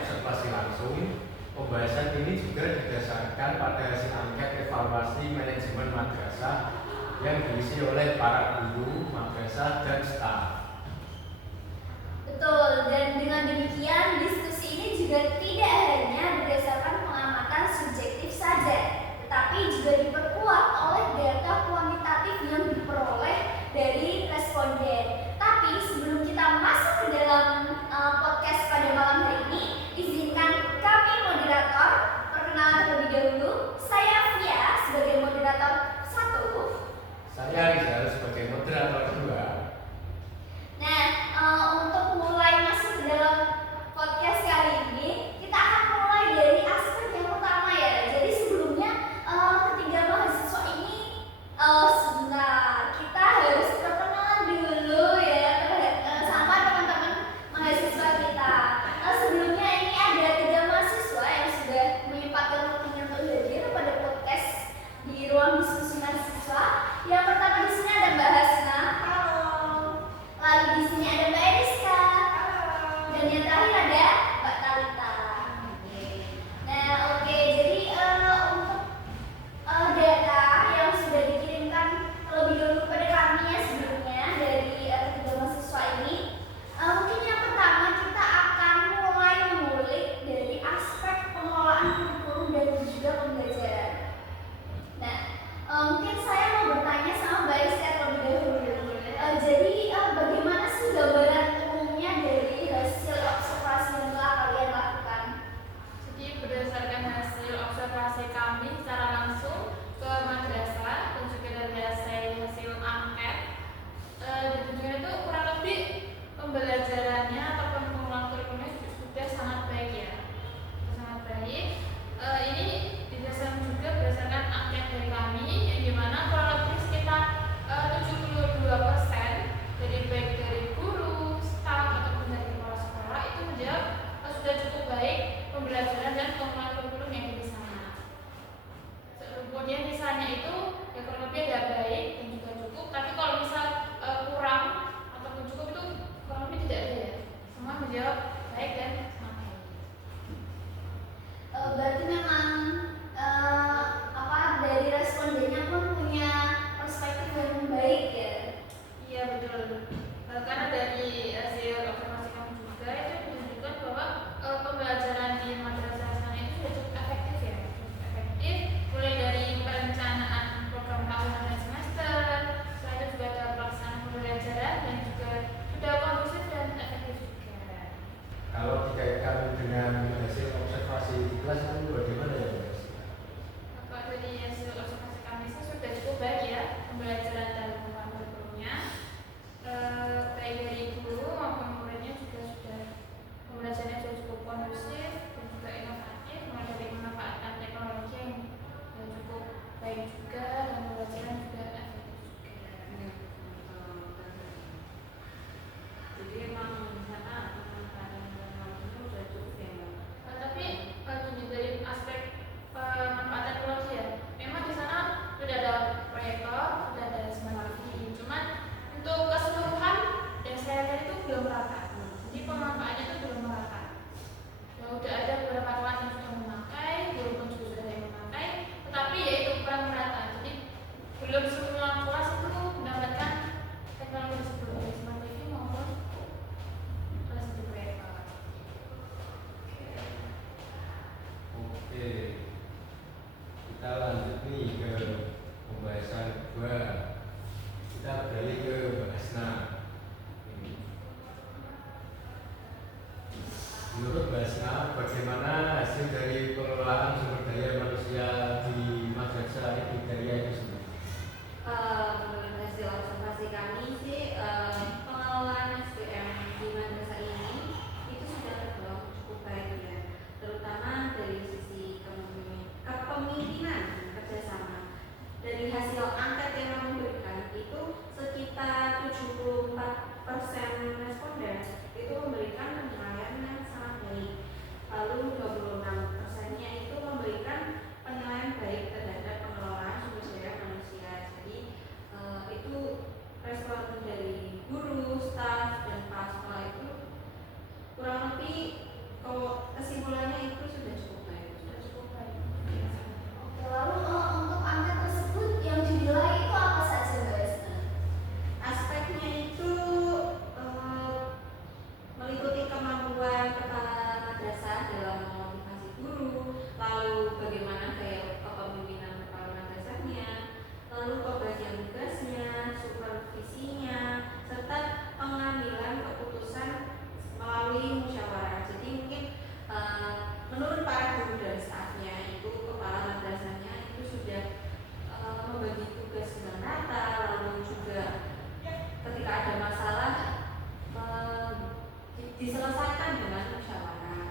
observasi langsung. Pembahasan ini juga didasarkan pada hasil angket evaluasi manajemen madrasah yang diisi oleh para guru, madrasah, dan staf. Betul, dan dengan demikian diskusi ini juga tidak hanya berdasarkan pengamatan subjektif saja, tetapi juga diperkuat oleh data kuantitatif yang diperoleh dari responden. Tapi sebelum kita masuk ke dalam podcast pada malam hari ini, izinkan kami moderator perkenalan terlebih dahulu. Saya Fia sebagai moderator 1. Saya Rizal sebagai moderator 2. Nah, untuk mulai masuk ke dalam podcast kali ini, kita akan mulai dari aspek yang utama ya. Jadi sebelumnya ketiga mahasiswa ini sebentar kita harus perkenalan dulu ya sama teman-teman mahasiswa kita. Sebelumnya ini ada 3 mahasiswa yang sudah menyempatkan waktunya untuk hadir pada podcast di ruang diskusi mahasiswa. Yang pertama di sini ada Mbak Hasna. Lalu di sini ada Mbak Eriska. Dan yang terakhir ada Mbak Talita. Nah, oke. Jadi untuk data yang sudah dikirimkan terlebih dahulu kepada kami ya sebelumnya dari ketiga mahasiswa ini, mungkin yang pertama kita akan mulai mengulik dari aspek pengelolaan kurikulum dan juga pembelajaran. Nah, mungkin saya mau bertanya sama Mbak Eriska terlebih dahulu. Jadi bagaimana sih gambaran umumnya dari hasil observasi yang telah kalian lakukan? Jadi berdasarkan hasil observasi kami secara langsung ke madrasah dan juga dari hasil angket, ditunjukkan itu kurang lebih pembelajarannya ataupun pengelolaan kurikulumnya sudah sangat baik ya, sangat baik. Ini didasarkan juga berdasarkan angket dari kami yang dimana kurang lebih sekitar 72% dari baik dari guru, staf ataupun dari kepala sekolah itu menjawab sudah cukup baik pembelajaran dan pengelolaan kurikulum yang di sana. Kemudian misalnya itu ya kurang lebih ada baik dan juga cukup, tapi kalau misal kurang ataupun cukup itu kurang lebih tidak ada ya. Semua menjawab baik dan sangat baik. Berarti memang dari respondennya pun punya perspektif yang baik ya. Iya betul. Karena dari hasil observasi kami juga itu menunjukkan bahwa pembelajaran di madrasah sana itu sudah cukup efektif ya, cukup efektif. Mulai dari perencanaan program tahunan dan semester, selain itu juga ada pelaksanaan pembelajaran dan juga sudah kondusif dan efektif juga. Kalau dikaitkan dengan hasil observasi di kelas itu bagaimana ya, Mas? Kalau dari hasil observasi kami sih sudah cukup baik ya pembelajaran dan pengembangan kurikulumnya. Baik dari guru maupun muridnya juga sudah pembelajarannya sudah cukup kondusif dan juga inovatif, mulai dari memanfaatkan teknologi yang cukup baik juga dan pembelajaran juga efektif juga. Jadi emang di sana pemanfaatan teknologinya sudah cukup ya. Tapi gini, dari aspek pemanfaatan teknologi ya, memang di sana sudah ada proyektor, sudah ada smart TV, cuman untuk keseluruhan yang saya lihat itu belum merata. Jadi pemanfaatannya itu belum merata. Ya udah ada beberapa kelas yang sudah memakai, guru pun juga sudah ada yang memakai, tetapi ya itu kurang merata. Jadi belum semua kelas itu mendapatkan teknologi tersebut, baik smart TV maupun kelas di proyektor. Oke, kita lanjut nih ke pembahasan kedua. Kita beralih ke Mbak Hasna. Menurut Mbak Hasna, bagaimana hasil dari pengelolaan sumber daya manusia di madrasah Ibtidaiyah itu sendiri? Menurut hasil observasi kami sih pengelolaan SDM di madrasah ini itu sudah tergolong cukup baik ya, terutama dari sisi kepemimpinan kerjasama. Dari hasil angket yang kami berikan itu sekitar 74% responden itu memberikan penilaian yang sangat baik. Lalu 26%-nya itu memberikan penilaian baik terhadap pengelolaan sumber daya manusia. Jadi itu respon dari guru, staf, dan kepala sekolah itu kesimpulannya itu sudah cukup baik. Sudah cukup baik. Oke, lalu untuk angka tersebut yang dinilai itu apa saja Mbak Esna? Aspeknya itu meliputi kemampuan kepala madrasah dalam memotivasi guru, lalu bagaimana gaya kepemimpinan kepala madrasahnya, lalu pembagian tugasnya, supervisinya, serta pengambilan keputusan melalui musyawarah. Jadi mungkin menurut para guru dan stafnya itu kepala madrasahnya itu sudah membagi tugas dengan rata, lalu juga ketika ada masalah diselesaikan dengan musyawarah.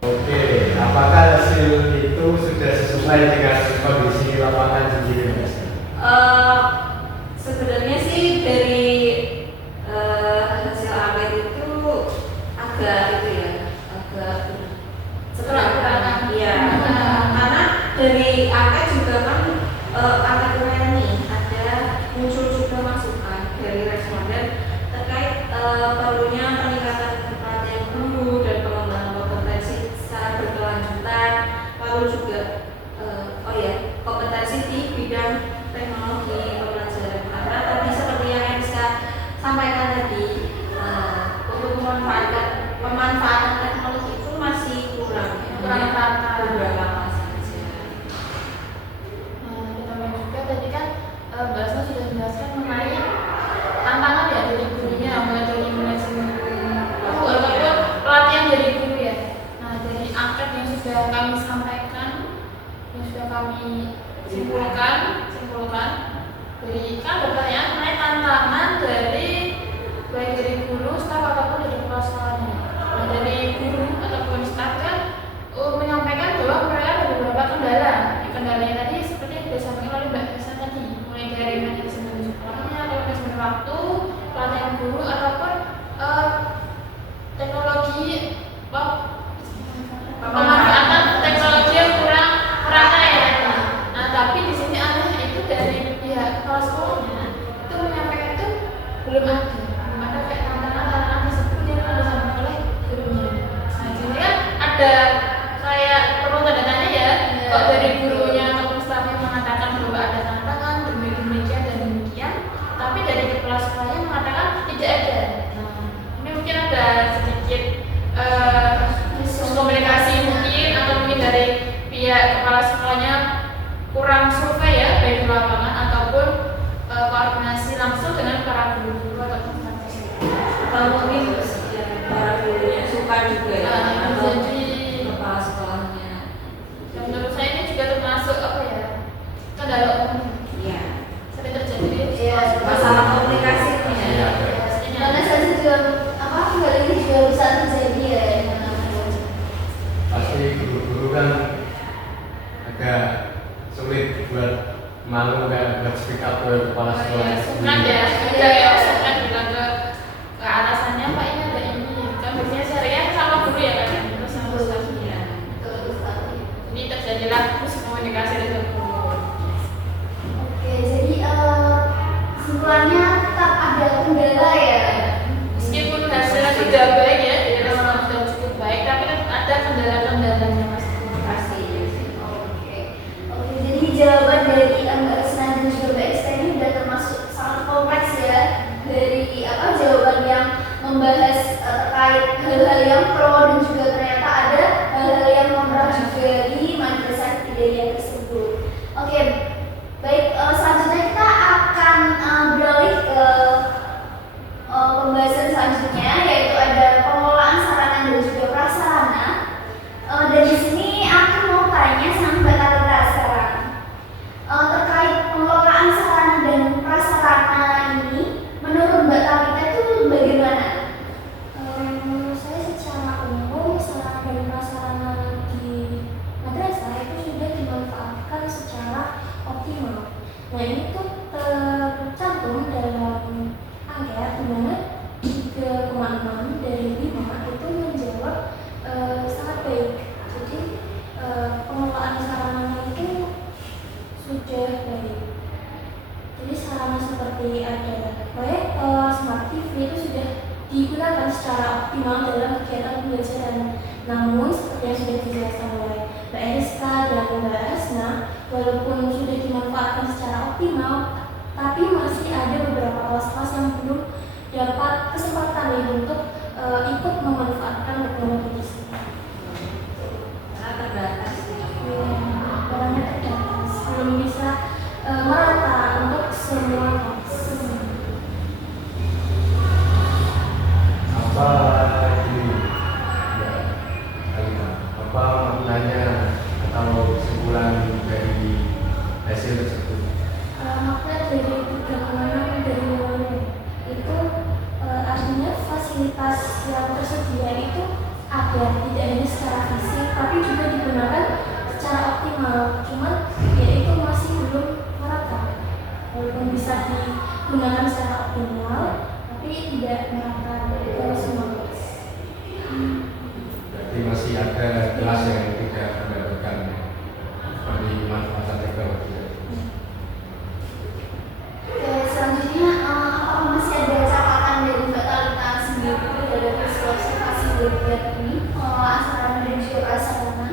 Oke, apakah hasil itu sudah sesuai dengan kondisi lapangan sendiri, Mas? Sebenarnya sih dari hasil angket itu agak itu ya, agak Kurang-kurangan. Iya, karena dari angket juga kan angket UN nih ada muncul juga masukan dari responden terkait perlunya peningkatan pelatihan guru dan pengembangan kompetensi secara berkelanjutan, lalu juga kompetensi di bidang teknologi pembelajaran. Karena tadi seperti yang Enska sampaikan tadi, untuk pemanfaatan teknologi itu masih kurang Kurang rata. beberapa saja. Ditambah juga tadi kan Mbak Asma sudah menjelaskan mengenai tantangan ya dari gurunya, mulai dari manajemen guru ataupun pelatihan dari guru ya. Nah, dari angket yang sudah kami sampaikan, yang sudah kami simpulkan, berikan pertanyaan mengenai tantangan dari baik dari guru, staf ataupun dari kepala sekolahnya. Nah, dari guru ataupun staf kan menyampaikan bahwa mereka ada beberapa kendala. Kendalanya tadi seperti yang sudah disampaikan oleh Mbak Esa tadi, mulai dari manajemen sekolahnya, atau manajemen waktu, pelatihan guru ataupun teknologi pemanfaatan teknologi yang kurang merata ya. Nah, tapi di sini anehnya itu dari pihak kepala sekolahnya itu menyampaikan itu belum ada kayak tantangan tersebut yang disampaikan oleh gurunya. Nah, di sini kan ada kayak perlu tanda tanya ya, kok dari gurunya ataupun stafnya mengatakan bahwa ada tantangan demikian dan demikian, tapi dari kepala sekolahnya mengatakan tidak ada. Nah, ini mungkin ada sedikit komunikasi mungkin, atau mungkin dari pihak kepala sekolahnya kurang survei ya, baik di lapangan ataupun koordinasi langsung dengan para guru ataupun staf tersebut. Atau mungkin para gurunya suka juga ya, atau Jadi kepala sekolahnya. dan menurut saya ini juga termasuk apa ya, kendala umum Iya. sering terjadi di Iya, sekolah. Masalah komunikasi nih ya. Iya. Karena saja juga hal ini juga bisa terjadi ya di mana-mana. Pasti guru-guru kan agak sulit buat malu kan, buat speak up ke kepala sekolah. Sungkan ya, ada yang sungkan bilang ke atasannya, Pak ini ada ini, kan biasanya serian sama guru ya kan, terus sama stafnya. Betul sekali. Ini terjadilah terus komunikasi tersebut. Oke, jadi kesimpulannya tetap ada kendala ya. Meskipun hasilnya sudah baik ya, dari respon sudah cukup baik, tapi kan ada kendala-kendalanya pasti. Pasti. Oke, jadi jawaban dari Mbak Isna dan juga Mbak Esta ini sudah termasuk sangat kompleks ya. sudah dijelaskan oleh Mbak Eriska dan Mbak Hasna, walaupun sudah dimanfaatkan secara optimal, tapi masih ada beberapa kelas-kelas yang belum dapat kesempatan nih untuk ikut memanfaatkan teknologi tersebut. Karena terbatas ya. Orangnya terbatas, belum bisa merata untuk semua kelas. Apa ini ya, Alina, apa maknanya atau kesimpulan dari hasil tersebut? Makna dari 3,6 dari nilai itu artinya fasilitas yang tersedia itu ada, tidak hanya secara fisik tapi juga digunakan secara optimal. Cuman ya itu masih belum merata, walaupun bisa digunakan secara optimal tapi tidak merata ke semua kelas. Berarti masih ada kelas yang tidak mendapatkan seperti manfaat teknologi. Oke, selanjutnya apakah masih ada catatan dari Mbak Talita sendiri dari hasil observasi website ini pengelolaan sarana dan juga prasarana?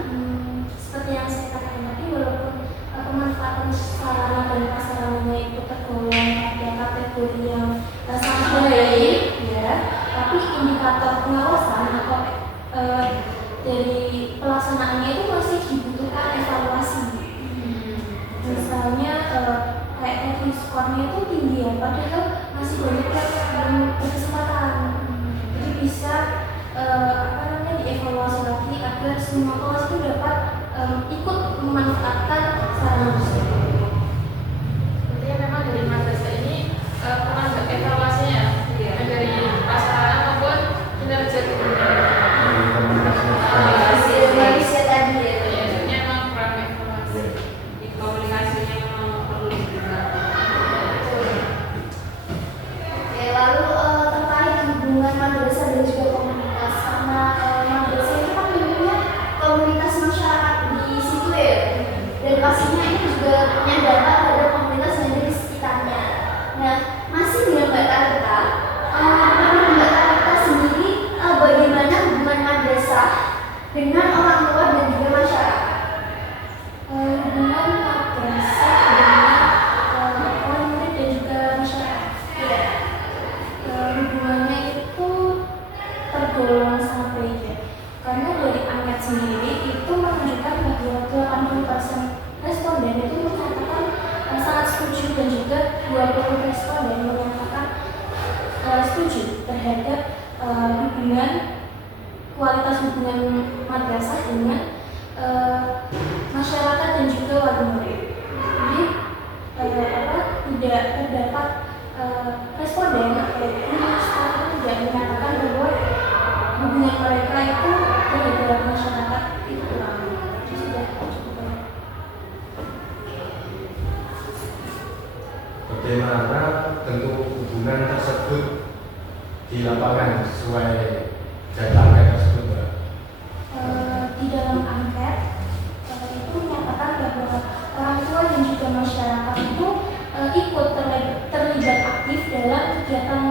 Seperti yang saya katakan tadi, walaupun pemanfaatan sarana dan prasarananya itu tergolong pada kategori yang sangat baik, ya, tapi indikator pengawasan atau dari pelaksanaannya itu masih dibutuhkan evaluasi. Misalnya kayak tadi skornya itu tinggi ya, padahal masih banyak yang belum berkesempatan. Jadi bisa dievaluasi lagi agar semua kelas itu dapat ikut memanfaatkan sarana tersebut. Sepertinya memang dari madrasah ini pernah ada evaluasinya, dari prasarana maupun kinerja guru. Malaysia tadi ya. Biasanya memang kurang evaluasi. Di komunikasinya memang perlu diperhatikan. Oke, lalu terkait hubungan madrasah dan juga komunitas, karena madrasah itu kan bentuknya komunitas masyarakat di situ ya, dan pastinya ini juga punya dampak terhadap komunitas yang ada di sekitarnya. Nah, masih dengan Mbak Talita, menurut Mbak Talita sendiri bagaimana hubungan madrasah dengan orang tua dan juga masyarakat? Hubungan madrasah dengan orang murid dan juga masyarakat. Hubungannya itu tergolong sangat baik ya, karena dari angket sendiri itu menunjukkan bahwa 80% responden itu menyatakan sangat setuju dan juga 20 responden menyatakan setuju terhadap kualitas hubungan madrasah dengan masyarakat dan juga wali murid. Jadi tidak terdapat responden atau guru staff itu tidak menyatakan bahwa hubungan mereka itu terhadap masyarakat itu kurang. Itu sudah cukup baik. Bagaimana bentuk hubungan tersebut di lapangan sesuai data angket tersebut, Mbak? Di dalam angket itu menyatakan bahwa orang tua dan juga masyarakat itu ikut terlibat aktif dalam kegiatan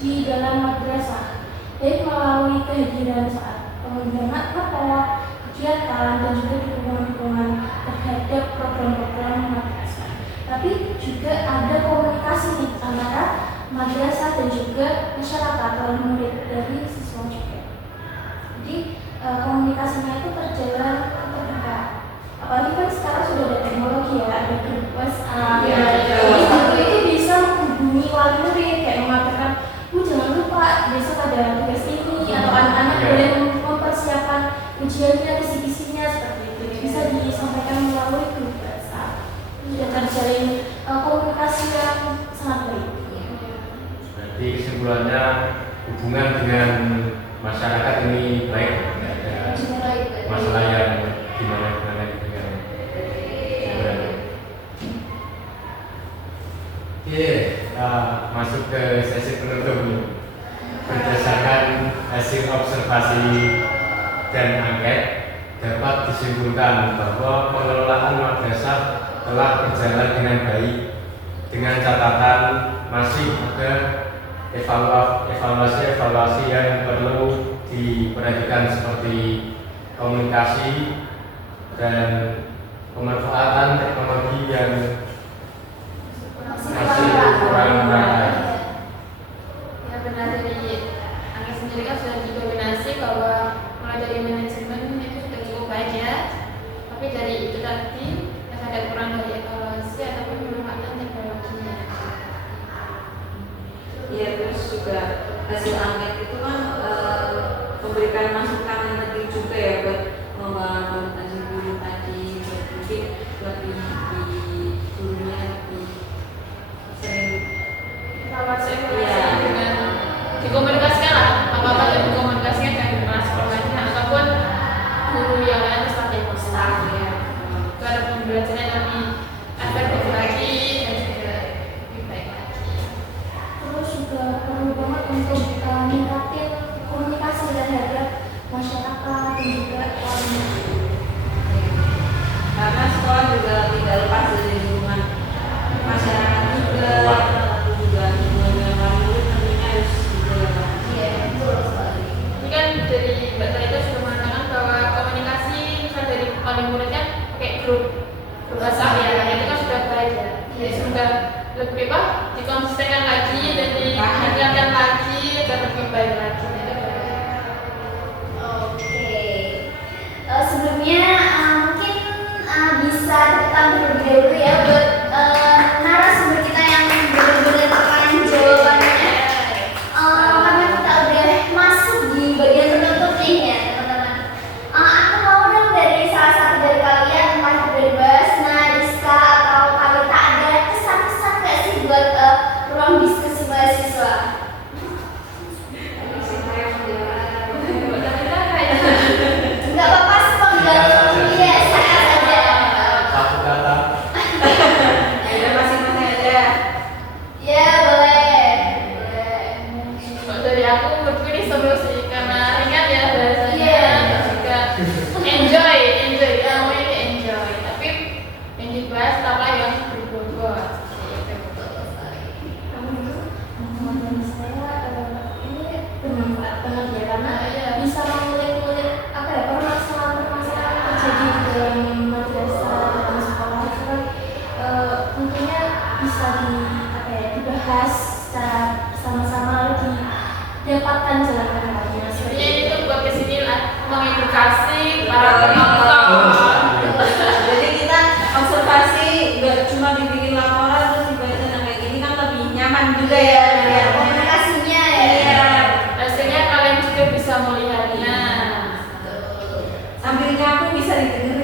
di dalam madrasah, baik melalui kehadiran saat pengundangan rapor, kegiatan dan juga dukungan-dukungan terhadap program-program madrasah. Tapi juga ada komunikasi nih antara madrasah dan juga masyarakat wali murid dari siswa juga. Jadi komunikasinya itu terjalan terbuka. Apalagi kan sekarang sudah ada teknologi ya, ada grup WhatsApp. Jadi guru itu bisa menghubungi wali murid kayak mengatakan, jangan lupa besok ada tugas ini atau anak-anak boleh mempersiapkan ujiannya, kisi-kisinya seperti itu. Bisa disampaikan melalui grup WhatsApp. Sudah terjalin komunikasi yang sangat baik. Berarti kesimpulannya hubungan dengan masyarakat ini baik, tidak ada masalah yang gimana gitu kan. Oke, masuk ke sesi penutup nih. Berdasarkan hasil observasi dan angket dapat disimpulkan bahwa pengelolaan madrasah telah berjalan dengan baik, dengan catatan masih ada evaluasi yang perlu diperhatikan seperti komunikasi dan pemanfaatan teknologi yang masih kurang merata. Ya benar, dari Angga sendiri kan sudah didominasi bahwa mulai dari manajemen itu sudah cukup baik ya. Tapi dari itu tadi masih ada kurang dari evaluasi ataupun pemanfaatan teknologinya. Iya, terus juga hasil angket itu kan memberikan masukan yang penting juga ya buat membangun guru tadi, buat mungkin lebih di gurunya lebih sering Evaluasi Iya. dengan dikomunikasikan lah, apa-apa itu dikomunikasikan dengan kepala sekolahnya ataupun guru yang lain sebagai staff ya. Agar pembelajarannya lebih efektif lagi dan juga lebih baik lagi. Terus juga perlu banget untuk meningkatin komunikasi terhadap masyarakat dan juga orang. karena sekolah juga tidak lepas dari lingkungan masyarakat juga, lalu juga lingkungan yang lain tentunya harus dijaga. Iya, betul sekali. Ini kan dari Mbak Talita sudah mengatakan bahwa komunikasi misal dari wali murid kan pakai grup WhatsApp ya, itu kan sudah baik ya. Jadi sudah lebih apa dikonsistenkan lagi dan diingatkan lagi agar lebih baik lagi. Oke. Sebelumnya mungkin bisa kita terlebih dahulu ya buat narasumber kita yang benar-benar tekan jawabannya. Karena kita udah masuk di bagian penutup nih ya teman-teman. Aku mau dong dari salah satu dari kalian, entah itu dari Basna, Rizka atau Kalita, ada kesan-kesan nggak sih buat ruang diskusi mahasiswa? Nggak apa-apa, sepenggal iya saya saja. Satu kata. Ya masing-masing aja. Ya boleh, boleh. Kalau dari aku menurutku ini seru sih karena ringan ya bahasanya Iya. dan juga enjoy ya namanya ini enjoy. Tapi yang dibahas apa yang berbobot. Kalau dari saya ini bermanfaat banget ya karena Iya. bisa mengulik-ulik apa ya permasalahan-permasalahan yang terjadi di dalam madrasah dan sekolah itu kan tentunya bisa dibahas secara sama-sama lalu didapatkan jalan tengahnya. Jadi ini tuh buat kesini lah mengedukasi para Betul. penonton. Jadi kita observasi nggak cuma dibikin laporan terus dibaca nah kayak gini kan lebih nyaman juga ya. Komunikasinya ya. Iya. Hasilnya kalian juga bisa melihatnya. Sambil nyapu bisa didengerin.